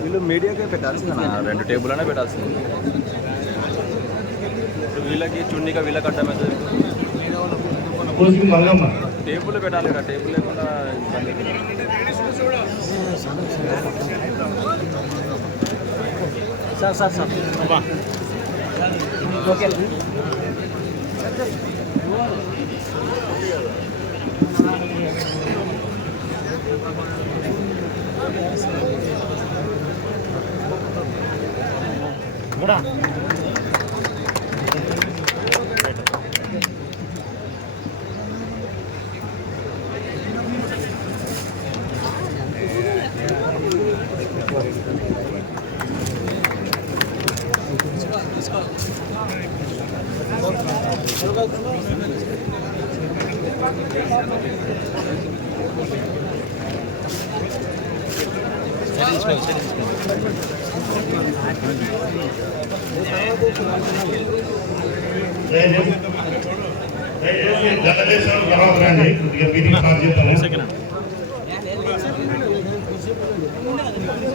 వీళ్ళు మీడియాకే పెట్టాల్సిందన్న, 2 టేబుల్ అనే పెట్టాల్సింది. వీళ్ళకి చున్నీగా వీళ్ళకి అడ్డమైతే టేబుల్ పెట్టాలి కదా, టేబుల్ లేకుండా సార్ ఓకే.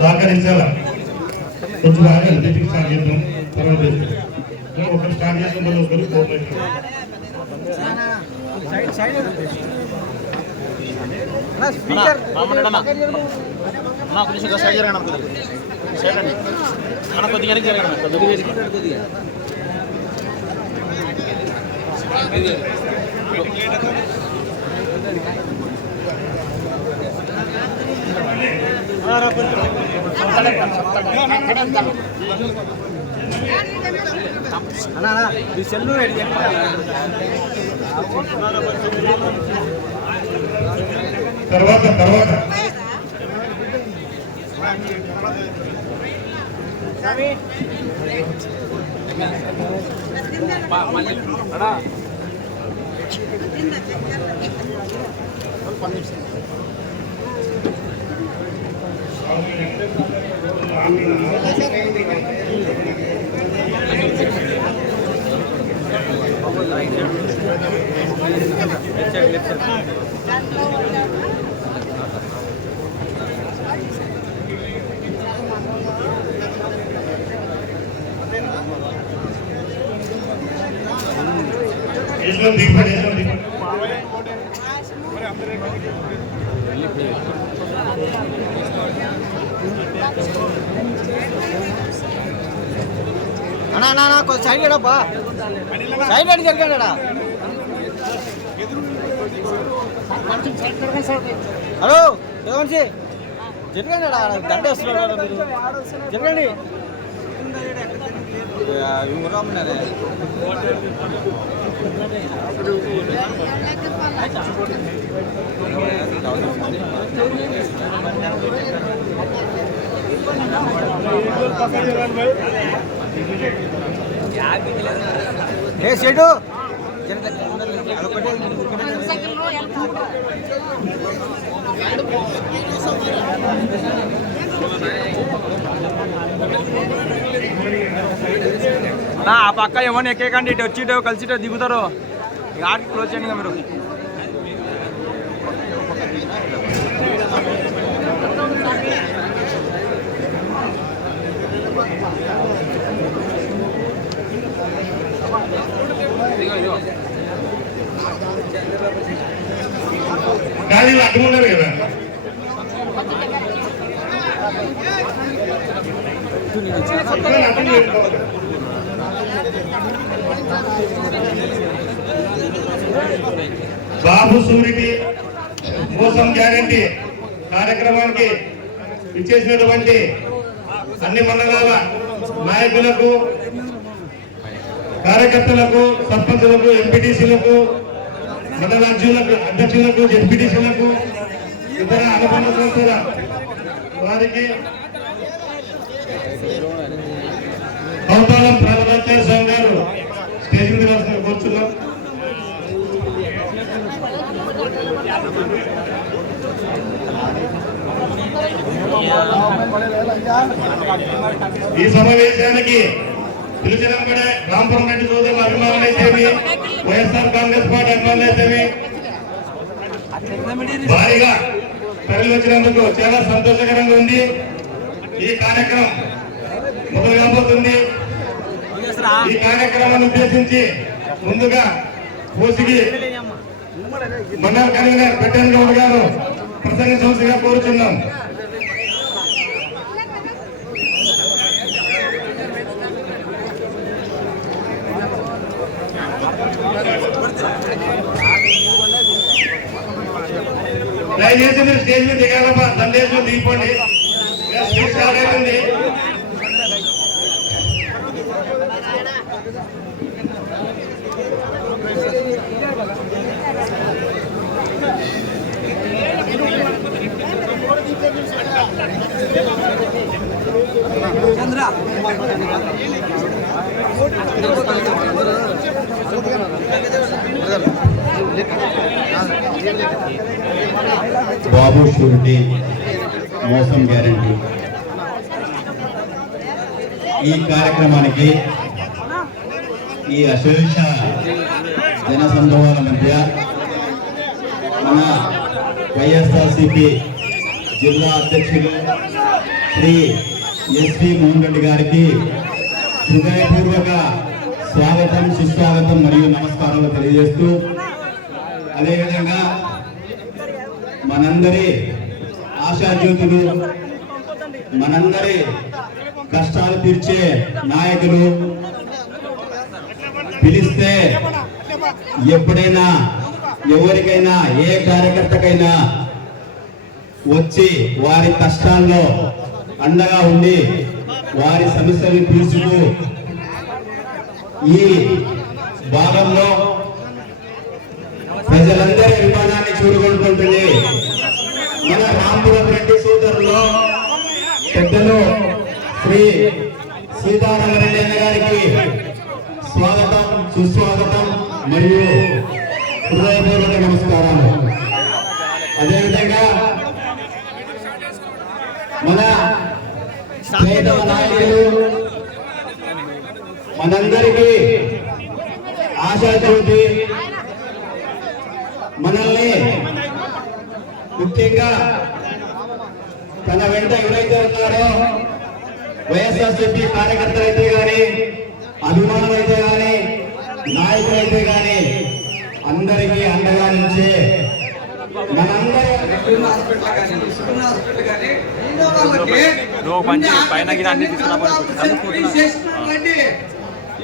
సహకరించాలా కొంచెం బాగా మీటింగ్ స్టార్ట్ చేద్దాం. ఒకరు స్టార్ట్ చేసిన ఒకరు తర్వాత కొంచెం సైడ్ లేడబ్బా, సైడ్ అని జరిగాడా? హలో మనిషి జరగండి, దండ వస్తున్నాడు మీరు, జరగండి. రమ్మన్నారే సీటు ఆ పక్క ఏమన్నా ఎక్కేకండి, ఇటు వచ్చి ఇటు కలిసి ఇటు దిగుతారు. ఆడికి క్లోజ్ చేయండి మీరు. కానీ అడ్డుకున్నారు కదా, బాబు సూరికి మోసం గ్యారంటీ కార్యక్రమానికి ఇచ్చేసినటువంటి అన్ని మండలాల నాయకులకు, కార్యకర్తలకు, సర్పంచులకు, ఎంపీటీసీలకు, మండల అధ్యక్షులకు, జెడ్పీటీసీలకు, ఇతర అనుబంధ సంస్థల వారికి కౌతాలం ప్రధానాచార్య స్వామి గారు స్టేజ్ మీద కూర్చున్నాం. ఈ సమావేశానికి పిలిచినప్పుడే రాంపురం రెడ్డి సోదరుల అభిమానులు అయితేమి, వైఎస్ఆర్ కాంగ్రెస్ పార్టీ అభిమానులు అయితేమి, భారీగా తరలి వచ్చినందుకు చాలా సంతోషకరంగా ఉంది. ఈ కార్యక్రమం మొదలు కాబోతుంది. ఈ కార్యక్రమాన్ని ఉద్దేశించి ముందుగా పూసిగి మండల కన్వీనర్ పెట్టెన్ గౌడ్ గారు ప్రసంగించవలసిగా కోరుచున్నాం. దయచేసి మీరు స్టేజ్ మీద దిగాలమ్మా, సందేశం దిగిపోండి. స్పీచ్ స్టార్ట్ అవుతుంది. బాబు షూరిటీ మోసం గ్యారంటీ ఈ కార్యక్రమానికి ఈ అశేష జన సందోహాల మధ్య మన వైఎస్ఆర్సీపీ జిల్లా అధ్యక్షులు శ్రీ ఎస్వి మోహన్ రెడ్డి గారికి హృదయపూర్వక స్వాగతం, సుస్వాగతం మరియు నమస్కారాలు తెలియజేస్తూ, అదేవిధంగా మనందరి ఆశాజ్యోతులు, మనందరి కష్టాలు తీర్చే నాయకులు, పిలిస్తే ఎప్పుడైనా ఎవరికైనా ఏ కార్యకర్తకైనా వచ్చి వారి కష్టాల్లో అండగా ఉండి వారి సమస్యలను తీర్చుతూ ఈ భాగంలో ప్రజలందరి అభిమానాన్ని చూడగొడుతుంటుంది. మన రాంపురం రెడ్డి సోదరులు పెద్దలు శ్రీ సీతారామరెడ్డి అన్న గారికి స్వాగతం, సుస్వాగతం మరియు హృదయపూర్వక నమస్కారాలు. అదేవిధంగా మన పేదవ నాయకులు, మనందరికీ ఆశాజ్యోతి, మనల్ని ముఖ్యంగా తన వెంట ఎవరైతే ఉన్నారో వైఎస్ఆర్సీపీ కార్యకర్తలు అయితే కానీ, అభిమానులు అయితే కానీ, నాయకులు అయితే కానీ అందరికీ అండగా నుంచే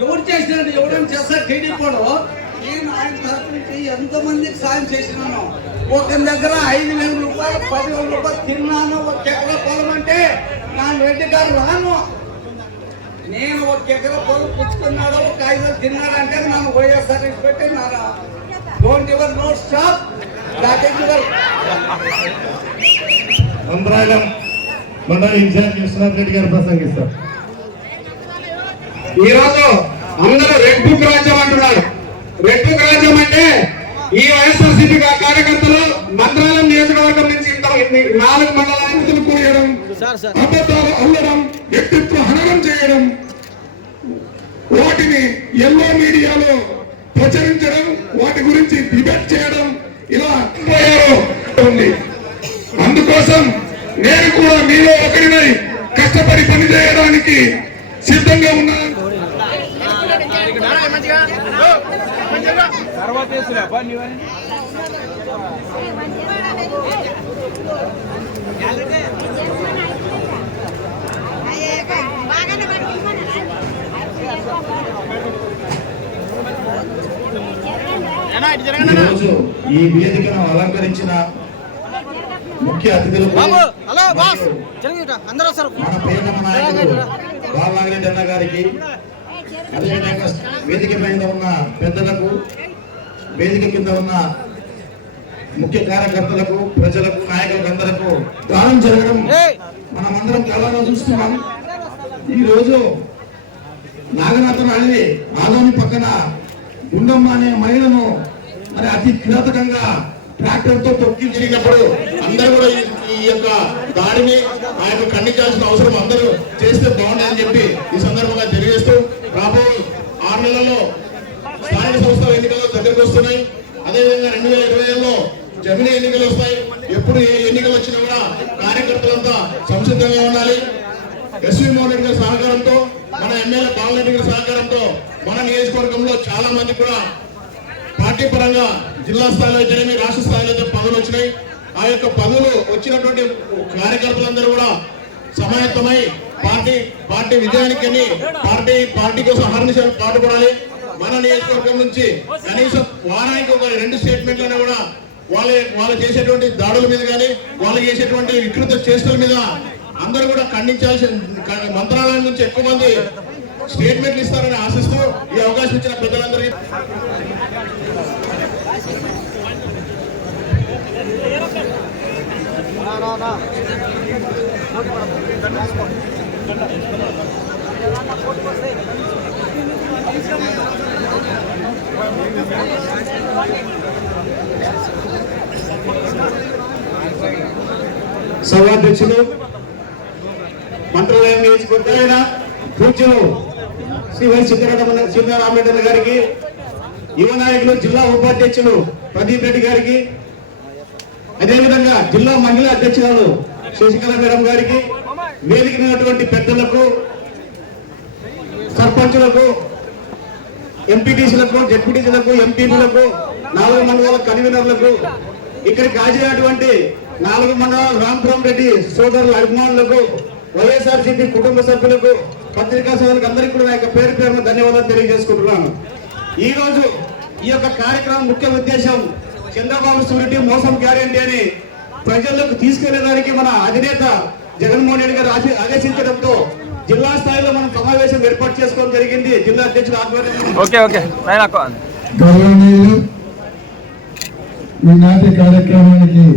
ఎవరు చేసినాడు, ఎవరైనా చేస్తారు టీడీపీలో. నేను ఆయన తరఫు నుంచి ఎంతో మందికి సాయం చేసినాను. ఒక దగ్గర 5,000 రూపాయలు 10,000 రూపాయలు తిన్నాను. ఒక ఎకరా పొలం అంటే నా రెడ్డి గారు రాను, నేను ఒక ఎకరా పొలం పుచ్చుకున్నాడు, ఒక 5,000 తిన్నాడు అంటే నన్ను వైఎస్ఆర్ పెట్టి నాన్న don't ever know stop. Mantralayam మండల ఇన్ఛార్జ్ విశ్వనాథ్ రెడ్డి గారు ప్రసంగిస్తారు. ఈ రోజు అందరూ రెడ్ బుక్ రాజ్యం అంటున్నారు. రెడ్ బుక్ రాజ్యం అంటే ఈ వైఎస్ఆర్సీపీ కార్యకర్తలు మంత్రాలయం నియోజకవర్గం నుంచి 4 మండలాలను కూయడం, అబద్ధాలు అల్లడం, వ్యక్తిత్వ హననం చేయడం, వాటిని ఎల్లో మీడియాలో ప్రచురించడం, వాటి గురించి డిబేట్ చేయడం, ఇలా ఉంది. అందుకోసం నేను కూడా మీలో ఒకరినై కష్టపడి పని చేయడానికి సిద్ధంగా ఉన్నాను. ఈరోజు ఈ వేదికను అలంకరించిన ముఖ్య అతిథులకు మన ప్రియతమ నాయకుడు బాలనాగిరెడ్డి అన్న గారికి, అదేవిధంగా వేదిక పైన ఉన్న పెద్దలకు, వేదిక కింద ఉన్న ముఖ్య కార్యకర్తలకు, ప్రజలకు, నాయకులకు అందరకు దానం జరగడం మనమందరం కళ్ళలో చూస్తున్నాం. ఈరోజు నాగనాథన్ అడవి ఆదోని పక్కన గుండమ్మ అనే మహిళను మరి అతి కిరాతకంగా ట్రాక్టర్ తో తొక్కించినప్పుడు అందరూ కూడా ఈ యొక్క దాడిని ఆ యొక్క ఖండించాల్సిన అవసరం అందరూ చేస్తే బాగుంటుందని చెప్పి ఈ సందర్భంగా తెలియజేస్తూ, రాబోయే 6 నెలల్లో స్థానిక సంస్థల ఎన్నికలు దగ్గరకు వస్తున్నాయి. అదేవిధంగా 2020లో జమిని ఎన్నికలు వస్తాయి. ఎప్పుడు ఏ ఎన్నికలు వచ్చినా కూడా కార్యకర్తలంతా సంసిద్ధంగా ఉండాలి. ఎస్వి మోహన్ రెడ్డి గారి సహకారంతో, మన ఎమ్మెల్యే బాలరెడ్డి గారి సహకారంతో మన నియోజకవర్గంలో చాలా మంది కూడా పార్టీ పరంగా జిల్లా స్థాయిలో అయితేనేమి రాష్ట్ర స్థాయిలో అయితే పదవులు వచ్చినాయి. ఆ యొక్క పదవులు వచ్చినటువంటి కార్యకర్తలందరూ కూడా సమాయత్తమై పార్టీ విజయానికి పార్టీ కోసం అహర్నిశలు పాటుపడాలి. మన నియోజకవర్గం నుంచి కనీసం వారానికి ఒక 2 స్టేట్మెంట్లను కూడా వాళ్ళు చేసేటువంటి దాడుల మీద కానీ వాళ్ళు చేసేటువంటి వికృత చేష్టల మీద అందరూ కూడా ఖండించాల్సిన మంత్రాలయం నుంచి ఎక్కువ మంది స్టేట్మెంట్లు ఇస్తారని ఆశిస్తూ ఈ అవకాశం ఇచ్చిన పెద్దలందరికీ సభాధ్యక్షులు మంత్రాలయం నియోజకవర్గమైన పూజ్యులు శ్రీ వై సీతారామరెడ్డి గారికి, యువ నాయకులు జిల్లా ఉపాధ్యక్షులు ప్రదీప్ రెడ్డి గారికి, అదేవిధంగా జిల్లా మహిళా అధ్యక్షురాలు శశికళ మేడం గారికి, వేదికైనటువంటి పెద్దలకు, సర్పంచులకు, ఎంపీటీసీలకు, జెడ్పీటీసీలకు, ఎంపీపీలకు, 4 మండలాల కన్వీనర్లకు, ఇక్కడికి హాజరైనటువంటి 4 మండలాల రాంపురం రెడ్డి సోదరుల అభిమానులకు, వైఎస్ఆర్సీపీ కుటుంబ సభ్యులకు, పత్రికా సోదరులకు అందరికీ కూడా నా యొక్క పేరు పేరున ధన్యవాదాలు తెలియజేసుకుంటున్నాను. ఈ రోజు ఈ యొక్క కార్యక్రమం ముఖ్య ఉద్దేశం చంద్రబాబు షూరిటీ మోసం గ్యారెంటీ అని ప్రజలకు తీసుకెళ్లేదానికి మన అధినేత జగన్మోహన్ రెడ్డి గారు ఆదేశించడంతో జిల్లా స్థాయిలో మనం సమావేశం ఏర్పాటు చేసుకోవడం జరిగింది. జిల్లా అధ్యక్షుడు ఆధ్వర్యంలో గౌరవనీయులు ఈనాటి కార్యక్రమానికి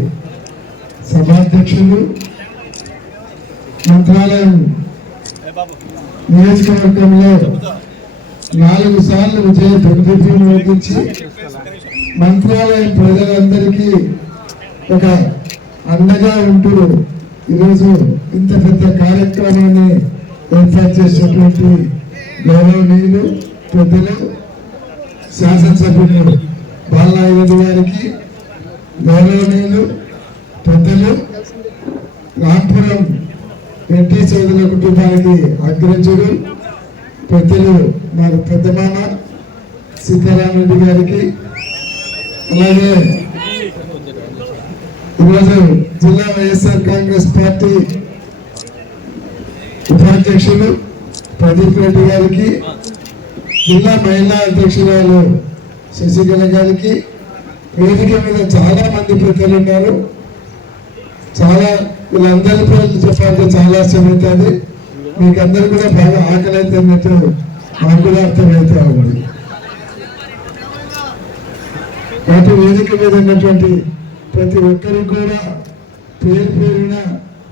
సభాధ్యక్షులు, మంత్రాలయం నియోజకవర్గంలో 4 సార్లు విజయ దుర్దీపం వహించి మంత్రాలయం ప్రజలందరికీ ఒక అండగా ఉంటూ ఈరోజు ఇంత పెద్ద కార్యక్రమాన్ని ఏర్పాటు చేసినటువంటి గౌరవనీయులు పెద్దలు శాసనసభ్యులు బాలనాయుడు గారికి, గౌరవనీయులు పెద్దలు రాంపురం రెడ్డి సోదరుల కుటుంబానికి అగ్రజుడు పెద్దలు మాకు పెద్ద మామ సీతారామరెడ్డి గారికి, అలాగే ఈరోజు జిల్లా వైఎస్ఆర్ కాంగ్రెస్ పార్టీ ఉపాధ్యక్షులు ప్రదీప్ రెడ్డి గారికి, జిల్లా మహిళా అధ్యక్షురాలు శశికళ గారికి, వేదిక మీద చాలా మంది పెద్దలు ఉన్నారు. చాలా వీళ్ళందరి పేర్లు చెప్పాలంటే చాలా సమవుతుంది. మీకు అందరు కూడా బాగా ఆకలి అయితే అన్నట్టు మాకు కూడా అర్థమైతే ఉంది. వాటి వేదిక మీద ఉన్నటువంటి ప్రతి ఒక్కరికి కూడా పేరు పేరున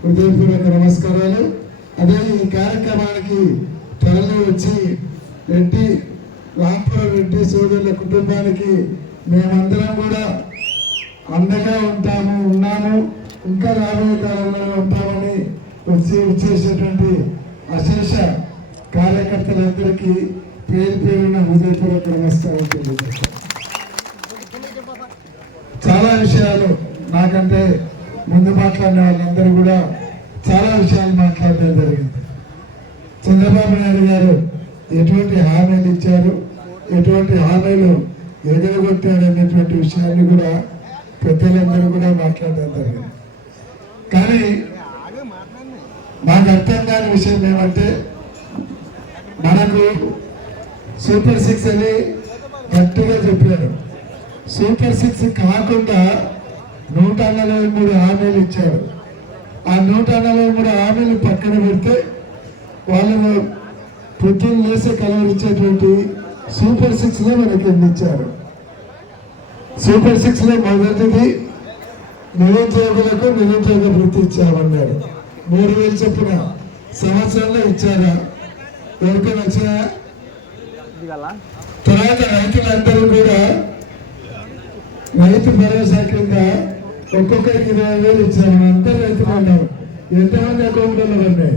హృదయపూర్వక నమస్కారాలు. అదే ఈ కార్యక్రమానికి త్వరలో వచ్చి రాంపురం రెడ్డి సోదరుల కుటుంబానికి మేమందరం కూడా అండగా ఉన్నాము, ఇంకా రాబోయే కాలంలో ఉంటామని వచ్చేసేటువంటి అశేష కార్యకర్తలందరికీ పేరు పేరున హృదయపూర్వక నమస్కారం తెలియజేస్తాను. చాలా విషయాలు నాకంటే ముందు మాట్లాడిన వాళ్ళందరూ కూడా చాలా విషయాలు మాట్లాడడం జరిగింది. చంద్రబాబు నాయుడు గారు ఎటువంటి హామీలు ఇచ్చారు, ఎటువంటి హామీలు ఎదురుగొట్టాడు అనేటువంటి విషయాన్ని కూడా పెద్దలందరూ కూడా మాట్లాడడం జరిగింది. కానీ మాకు అర్థం కాని విషయం ఏమంటే, మనకు సూపర్ 6 అని గట్టిగా చెప్పారు. సూపర్ 6 కాకుండా 143 హామీలు ఇచ్చారు. ఆ 143 హామీలు పక్కన పెడితే వాళ్ళు పొద్దున్న లేసే కలవరించేటువంటి సూపర్ 6లో మనకి అందించారు. సూపర్ 6లో మొదటిది నిరుద్యోగులకు నిరుద్యోగ వృత్తి ఇచ్చామన్నారు. 3,000 చొప్పున సంవత్సరంలో ఇచ్చారా? ఎవరికైనా వచ్చాయా? తర్వాత రైతులందరూ కూడా రైతు భరోసా కింద ఒక్కొక్కరికి 20,000 ఇచ్చాము. అందరు రైతులు ఉన్నారు. ఎంతమంది అకౌంట్లో ఉన్నాయి?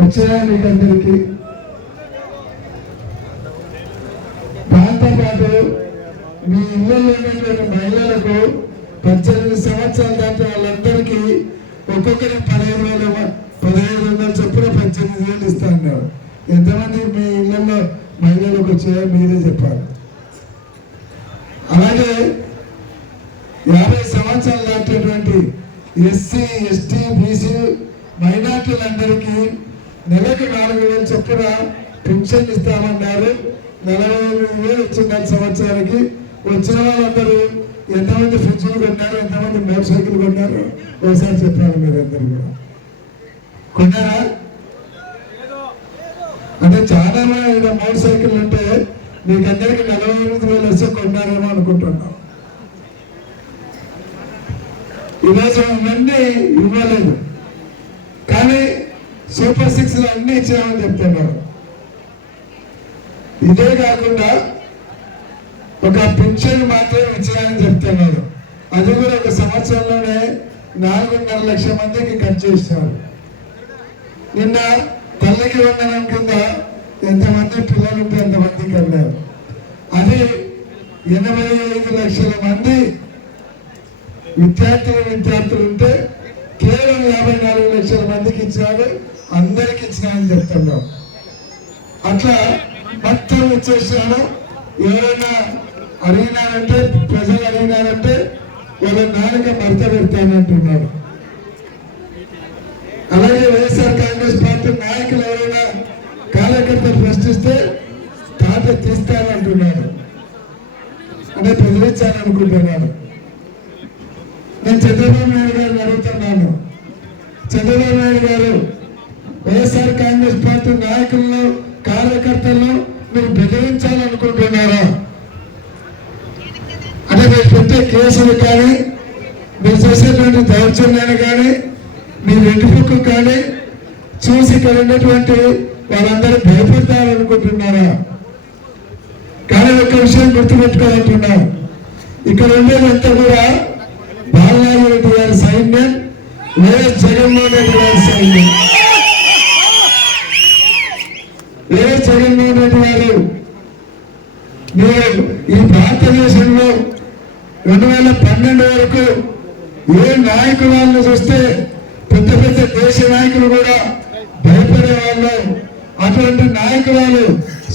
వచ్చాయా మీకు అందరికీ? దాంతోపాటు మీ ఇళ్ళలో ఉన్నటువంటి మహిళలకు ఒక్కొక్కరికి 15,000 చొప్పున 18,000 ఇస్తా అన్నారు. ఎంతమంది మీ ఇళ్లలో మహిళలకు వచ్చాయో మీరే చెప్పాలి. అలాగే 50 సంవత్సరాలు దాటేటువంటి ఎస్సీ ఎస్టీ బీసీ మైనార్టీలందరికీ నెలకు 4,000 చొప్పున పెన్షన్ ఇస్తామన్నారు. 45,000 వచ్చింది సంవత్సరానికి. వచ్చిన వాళ్ళందరూ ఎంతమంది ఫ్రిడ్జ్లు కొన్నారు, ఎంతమంది మోటార్ సైకిల్ కొన్నారు ఒకసారి చెప్పాలి. మీరందరూ కూడా కొన్నారా? అంటే చాలా మోటార్ సైకిల్ ఉంటే మీకందరికి 48,000 వస్తే కొన్నారేమో అనుకుంటున్నాం. ఈరోజు ఇవన్నీ ఇవ్వలేదు, కానీ సూపర్ 6 అన్ని ఇచ్చామని చెప్తున్నారు. ఇదే కాకుండా ఒక పెన్షన్ మాత్రం ఇచ్చామని చెప్తున్నారు. అది కూడా ఒక సంవత్సరంలోనే 4.5 లక్షల మందికి ఖర్చు చేస్తారు. నిన్న తల్లికి వందనం కింద ఎంతమంది పిల్లలు ఉంటే ఎంతమందికి అన్నారు. అది 85 లక్షల మంది విద్యార్థులు ఉంటే కేవలం 54 లక్షల మందికి ఇచ్చినారు. అందరికి ఇచ్చినామని చెప్తున్నాం. అట్లా మొత్తం ఇచ్చేసినాను. ఎవరైనా అడిగినారంటే, ప్రజలు అడిగినారంటే వాళ్ళ నాలుక మడత పెడతానంటున్నాడు. అలాగే వైఎస్ఆర్ కాంగ్రెస్ పార్టీ నాయకులు ఎవరైనా కార్యకర్తలు ప్రశ్నిస్తే తాట తీస్తానంటున్నాడు. అంటే బెదిరించాలనుకుంటున్నాడు. నేను చంద్రబాబు నాయుడు గారిని అడుగుతున్నాను. చంద్రబాబు నాయుడు గారు వైఎస్ఆర్ కాంగ్రెస్ పార్టీ నాయకులను కార్యకర్తలను మీరు బెదిరించాలనుకుంటున్నారా? అంటే మీరు పెట్టే కేసులు కానీ, మీరు చేసేటువంటి దౌర్జన్యాన్ని కానీ, మీ వెంటుకు కానీ చూసి ఇక్కడ ఉన్నటువంటి వాళ్ళందరూ భయపడతారనుకుంటున్నారా? కానీ ఒక విషయం గుర్తుపెట్టుకోవాలంటున్నారు. ఇక్కడ ఉండేదంతా కూడా బాలనాగి రెడ్డి గారి సైన్యం, వైఎస్ జగన్మోహన్ రెడ్డి గారి సైన్యం. వైఎస్ జగన్మోహన్ రెడ్డి గారు మీరు ఈ భారతదేశంలో 2012 వరకు ఏ నాయకులు వాళ్ళని చూస్తే పెద్ద పెద్ద దేశ నాయకులు కూడా భయపడే వాళ్ళు. అటువంటి నాయకురాలు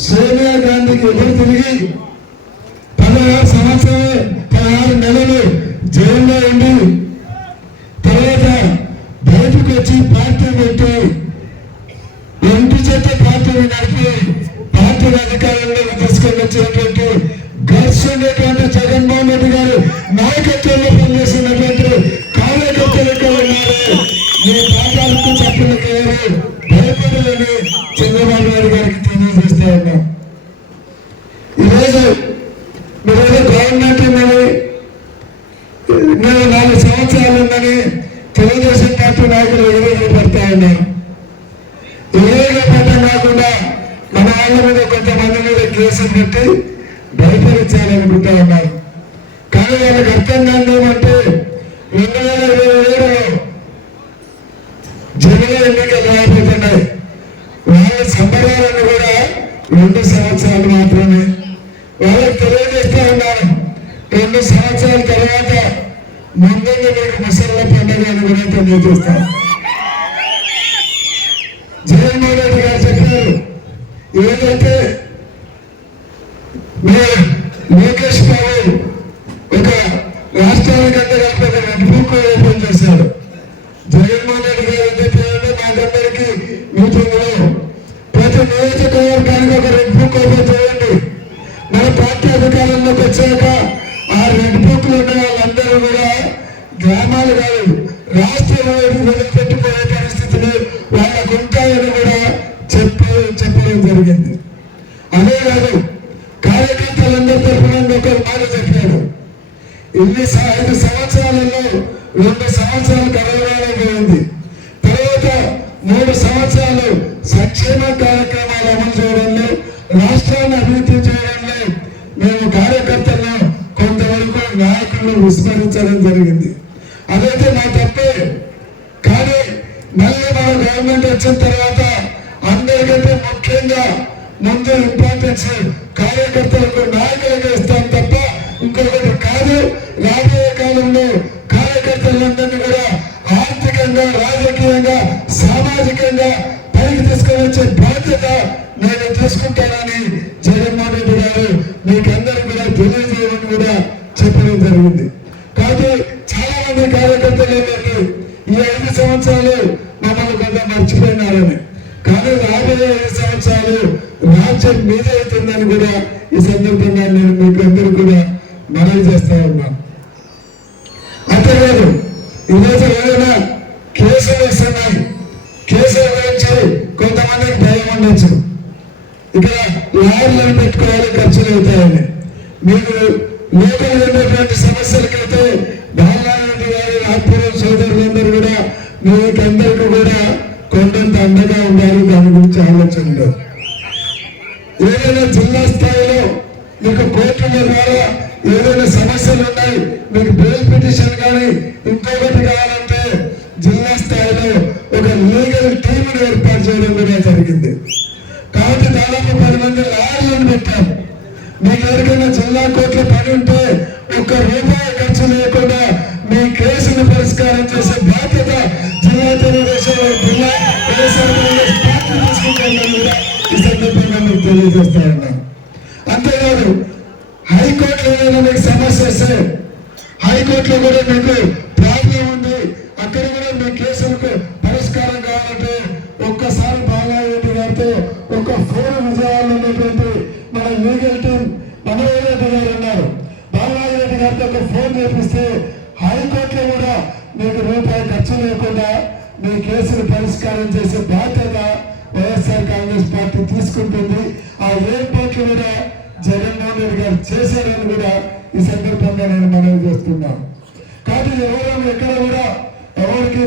సోనియా గాంధీకి ఎదురు తిరిగి 16 నెలలు జైల్లో ఉండి తర్వాత బయటకు వచ్చి పార్టీ పెట్టి ఇంటి చేత పార్టీని నడిపి పార్టీని అధికారంలోకి తీసుకొని వచ్చినటువంటి గర్స్ ఉండేటువంటి జగన్మోహన్ రెడ్డి గారు నాయకత్వంలో పనిచేస్తున్నటువంటి కార్యకర్తలు ఎక్కడ ఉన్నారు? మీ పాఠాలకు చెప్పినకి భయపడాలని చంద్రబాబు నాయుడు గారికి తెలియజేస్తా ఉన్నాం. ఈరోజు మీరు గవర్నమెంట్ ఉందని, నేను 4 సంవత్సరాలు ఉందని తెలుగుదేశం పార్టీ నాయకులు ఎదురుగా పడతా ఉన్నారు. ఎదురుగా పడటం కాకుండా మన వాళ్ళ మీద కొంతమంది మీద కేసులు పెట్టి భయపరించాలనుకుంటా ఉన్నారు. కానీ వాళ్ళకి అర్థం కాదు ఏమంటే 2027లో జనరల్ ఎన్నికలు రాబోతున్నాయి. వాళ్ళ సంబరాలను కూడా 2 సంవత్సరాలు మాత్రమే. వాళ్ళకి తెలియజేస్తా ఉన్నారు, 2 సంవత్సరాల తర్వాత ముందుండి మీకు ముసళ్ళ పండుగ అని కూడా తెలియజేస్తాం. జగన్మోహన్ రెడ్డి గారు చెప్పారు, ఏదైతే లోకేష్ బాబు ఒక రాష్ట్రానికి అంతా రెడ్ బుక్ ఓపెన్ చేశారు. జగన్మోహన్ రెడ్డి గారు ఏం చెప్పారంటే మాకందరికీ మీటింగ్ లో ప్రతి నియోజకవర్గానికి ఒక రెడ్ బుక్ ఓపెన్ చేయండి. మన పార్టీ అధికారంలోకి వచ్చాక ఆ రెడ్ బుక్ లో ఉన్న వాళ్ళందరూ కూడా గ్రామాలు కాదు రాష్ట్రంలో వదిలిపెట్టుకునే పరిస్థితులు వాళ్ళకు ఉంటాయని కూడా చెప్పడం జరిగింది. అదే కాదు, కార్యకర్తలందరి తరఫున ఒకరు మాట చెప్పారు. 5 సంవత్సరాలలో 2 సంవత్సరాలు కరోనాలో పోయింది. తర్వాత 3 సంవత్సరాలు సంక్షేమ కార్యక్రమాలు అమలు చేయడంలో, రాష్ట్రాన్ని అభివృద్ధి చేయడంలో మేము కార్యకర్తలను కొంతవరకు నాయకులను విస్మరించడం జరిగింది. అదైతే మా తప్పే. కానీ మళ్ళీ మన గవర్నమెంట్ వచ్చిన తర్వాత అందరికంటే ముఖ్యంగా ముందు ఇంపార్టెన్స్ కార్యకర్తలకు నాయకులుగా ఇస్తాం తప్ప ఇంకొకటి కాదు. రాబోయే కాలంలో కార్యకర్తలందరినీ కూడా ఆర్థికంగా చేయడం జరిగింది. కాబట్టి చాలా మంది కార్యకర్తలు ఏంటంటే ఈ 5 సంవత్సరాలు మమ్మల్ని కొంత మర్చిపోయినారని, కానీ రాబోయే 5 సంవత్సరాలు రాజ్యం మీద అవుతుందని కూడా ఈ సందర్భంగా నేను మీకు అందరూ కూడా మనవి చేస్తా ఉన్నాను. అంతేకాదు ఈరోజు ఏదైనా కేసులు వస్తున్నాయి, కేసుల గురించి కొంతమందికి భయం ఉండొచ్చు. ఇక్కడ లాయర్లను పెట్టుకోవాలి, ఖర్చులు అవుతాయని. మీకు లోకల్ ఉన్నటువంటి సమస్యలకైతే బాలనారాయణ గారి నాగపురం సోదరులందరూ కూడా మీకందరికీ కూడా కొండంత అండగా ఉండాలి. దాని గురించి ఆలోచన లేదు. ఏదైనా జిల్లా స్థాయిలో మీకు కోర్టుల ద్వారా ఏదైనా సమస్యలు ఉన్నాయి, మీకు బెయిల్ పిటిషన్ కానీ ఇంకొకటి కావాలంటే జిల్లా స్థాయిలో ఒక లీగల్ టీంను ఏర్పాటు చేయడం కూడా జరిగింది. కాబట్టి దాదాపు 10 మంది లాయర్లను పెట్టాం. మీకు ఎవరికైనా జిల్లా కోర్టులో పని ఉంటే ₹1 ఖర్చు లేకుండా మీ కేసును పరిష్కారం చేసే బాధ్యత జిల్లా తెలుగుదేశం జిల్లా వైఎస్ఆర్ కాంగ్రెస్ పార్టీ తీసుకుంటుందని కూడా ఈ సందర్భంగా మీకు తెలియజేస్తా ఉన్నాను. అంతేకాదు హైకోర్టులో ఏదైనా మీకు సమస్య వస్తే హైకోర్టులో కూడా మీకు ప్రాబ్లం ఉంది, అక్కడ కూడా మీ కేసులకు పరిష్కారం కావాలంటే ఒక్కసారి బాలనారాయణ గారితో ఒక ఫోన్ విజయవాడలో ఉన్నటువంటి మన లీగల్ టీం మనోహర్ రెడ్డి గారు ఉన్నారు. బాలనారాయణ రెడ్డి గారితో ఒక ఫోన్ చేపిస్తే హైకోర్టులో కూడా మీకు ₹1 ఖర్చు లేకుండా మీ కేసులు పరిష్కారం చేసే బాధ్యత వైఎస్ఆర్ కాంగ్రెస్ పార్టీ తీసుకుంటుంది. ఆ ఏర్పాట్లు కూడా జగన్మోహన్ రెడ్డి గారు చేశారని కూడా ఈ సందర్భంగా నేను మనవి చేస్తున్నాను. కాబట్టి ఎవరు ఎక్కడ కూడా ఎవరికి